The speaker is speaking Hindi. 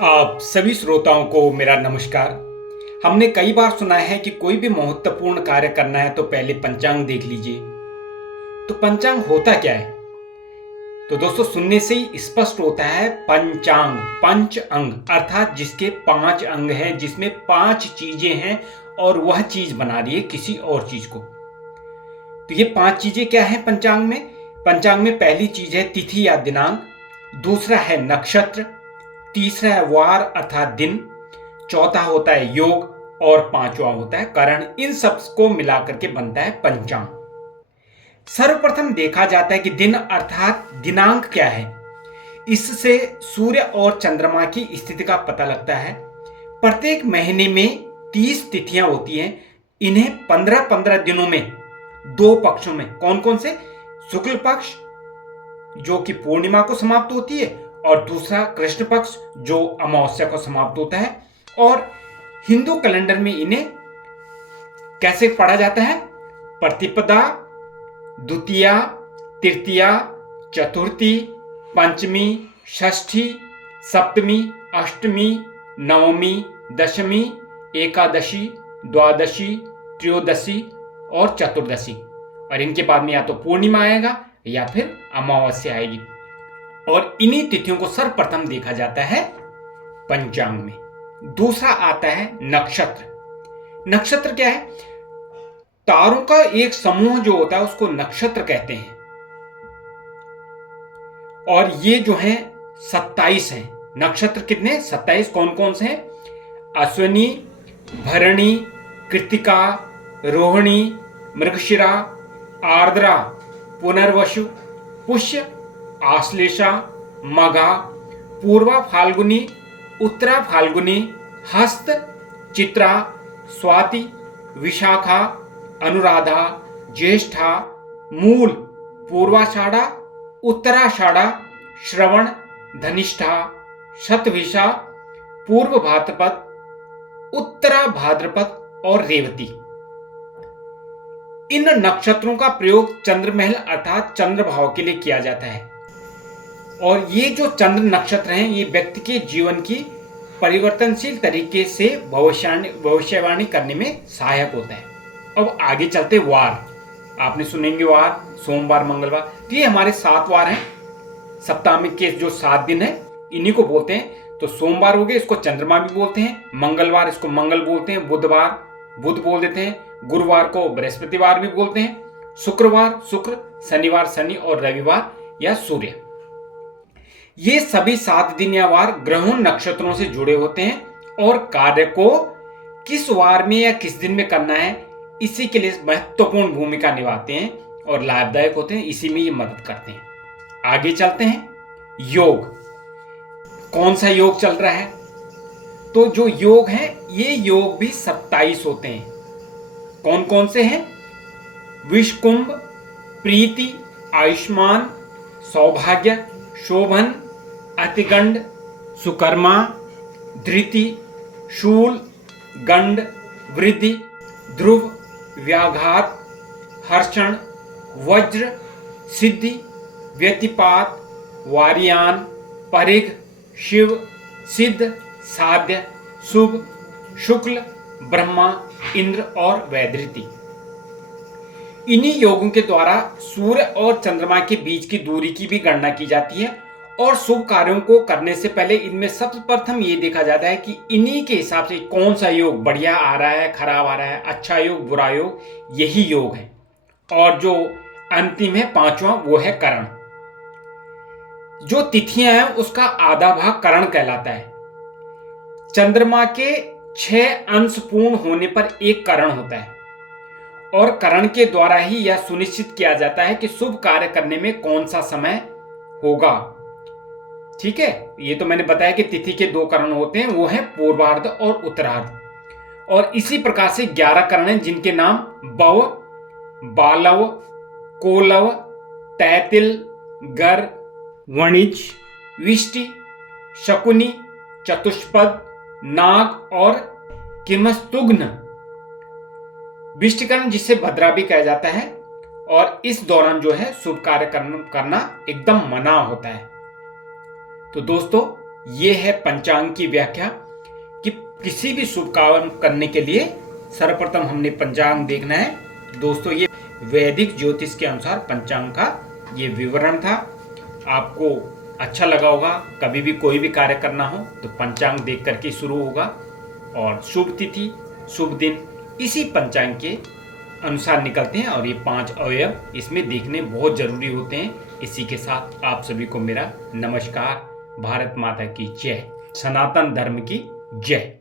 आप सभी श्रोताओं को मेरा नमस्कार। हमने कई बार सुना है कि कोई भी महत्वपूर्ण कार्य करना है तो पहले पंचांग देख लीजिए। तो पंचांग होता क्या है? तो दोस्तों, सुनने से ही स्पष्ट होता है। पंचांग पंच अंग अर्थात जिसके 5 अंग हैं, जिसमें 5 चीजें हैं और वह चीज बना रही है किसी और चीज को। तो ये 5 चीजें क्या हैं पंचांग में? पंचांग में पहली चीज है तिथि या दिनांक, दूसरा है नक्षत्र, तीसरा है वार अर्थात दिन, चौथा होता है योग और पांचवा होता है करण। इन सब को मिलाकर के बनता है पंचांग। सर्वप्रथम देखा जाता है कि दिन अर्थात दिनांक क्या है। इससे सूर्य और चंद्रमा की स्थिति का पता लगता है। प्रत्येक महीने में 30 तिथियां होती हैं। इन्हें 15-15 दिनों में 2 पक्षों में, कौन कौन से? शुक्ल पक्ष जो कि पूर्णिमा को समाप्त होती है, और दूसरा कृष्ण पक्ष जो अमावस्या को समाप्त होता है। और हिंदू कैलेंडर में इन्हें कैसे पढ़ा जाता है? प्रतिपदा, द्वितीया, तृतीया, चतुर्थी, पंचमी, षष्ठी, सप्तमी, अष्टमी, नवमी, दशमी, एकादशी, द्वादशी, त्रयोदशी और चतुर्दशी। और इनके बाद में या तो पूर्णिमा आएगा या फिर अमावस्या आएगी। और इन्हीं तिथियों को सर्वप्रथम देखा जाता है पंचांग में। दूसरा आता है नक्षत्र। नक्षत्र क्या है? तारों का एक समूह जो होता है उसको नक्षत्र कहते हैं। और ये जो हैं 27 हैं। नक्षत्र कितने? 27। कौन कौन से हैं? अश्विनी, भरणी, कृत्तिका, रोहिणी, मृगशिरा, आर्द्रा, पुनर्वसु, पुष्य, आश्लेषा, मघा, पूर्वा फाल्गुनी, उत्तरा फाल्गुनी, हस्त, चित्रा, स्वाति, विशाखा, अनुराधा, ज्येष्ठा, मूल, पूर्वाषाढ़ा, उत्तराषाढ़ा, श्रवण, धनिष्ठा, शतभिषा, पूर्व भाद्रपद, उत्तरा भाद्रपद और रेवती। इन नक्षत्रों का प्रयोग चंद्रमहल अर्थात चंद्रभाव के लिए किया जाता है। और ये जो चंद्र नक्षत्र हैं ये व्यक्ति के जीवन की परिवर्तनशील तरीके से भविष्यवाणी करने में सहायक होता है। अब आगे चलते वार। आपने सुनेंगे वार, सोमवार, मंगलवार। तो ये हमारे 7 वार हैं। सप्ताह में के जो 7 दिन है इन्हीं को बोलते हैं। तो सोमवार हो गए, इसको चंद्रमा भी बोलते हैं। मंगलवार इसको मंगल बोलते हैं। बुधवार बुध बोल देते हैं। गुरुवार को बृहस्पतिवार भी बोलते हैं। शुक्रवार शुक्र, शनिवार शनि और रविवार या सूर्य। ये सभी 7 दिन या वार ग्रहों नक्षत्रों से जुड़े होते हैं और कार्य को किस वार में या किस दिन में करना है इसी के लिए महत्वपूर्ण भूमिका निभाते हैं और लाभदायक होते हैं। इसी में ये मदद करते हैं। आगे चलते हैं। योग। कौन सा योग चल रहा है? तो जो योग है ये योग भी 27 होते हैं। कौन कौन से हैं? विषकुंभ, प्रीति, आयुष्मान, सौभाग्य, शोभन, अतिगंड, सुकर्मा, धृति, शूल, गंड, वृद्धि, ध्रुव, व्याघात, हर्षण, वज्र, सिद्धि, व्यतिपात, वारियान, परिघ, शिव, सिद्ध, साध्य, शुभ, शुक्ल, ब्रह्मा, इंद्र और वैधृति। इन्हीं योगों के द्वारा सूर्य और चंद्रमा के बीच की दूरी की भी गणना की जाती है। और शुभ कार्यों को करने से पहले इनमें सर्वप्रथम ये देखा जाता है कि इन्हीं के हिसाब से कौन सा योग बढ़िया आ रहा है, खराब आ रहा है, अच्छा योग, बुरा योग, यही योग है। और जो अंतिम है 5वां, वो है करण। जो तिथियां हैं उसका आधा भाग करण कहलाता है। चंद्रमा के 6 अंश पूर्ण होने पर एक करण होता है। और करण के द्वारा ही यह सुनिश्चित किया जाता है कि शुभ कार्य करने में कौन सा समय होगा। ठीक है, ये तो मैंने बताया कि तिथि के 2 करण होते हैं, वो है पूर्वार्ध और उत्तरार्ध। और इसी प्रकार से 11 करण हैं जिनके नाम बव, बालव, कोलव, तैतिल, गर, वणिज, विष्टि, शकुनी, चतुष्पद, नाग और किमस्तुघ्न। विष्टिकरण जिसे भद्रा भी कहा जाता है। और इस दौरान जो है शुभ कार्य करना एकदम मना होता है। तो दोस्तों, ये है पंचांग की व्याख्या कि किसी भी शुभ काम करने के लिए सर्वप्रथम हमने पंचांग देखना है। दोस्तों, ये वैदिक ज्योतिष के अनुसार पंचांग का ये विवरण था। आपको अच्छा लगा होगा। कभी भी कोई भी कार्य करना हो तो पंचांग देख करके शुरू होगा, और शुभ तिथि शुभ दिन इसी पंचांग के अनुसार निकलते हैं, और ये 5 अवयव इसमें देखने बहुत जरूरी होते हैं। इसी के साथ आप सभी को मेरा नमस्कार। भारत माता की जय, सनातन धर्म की जय।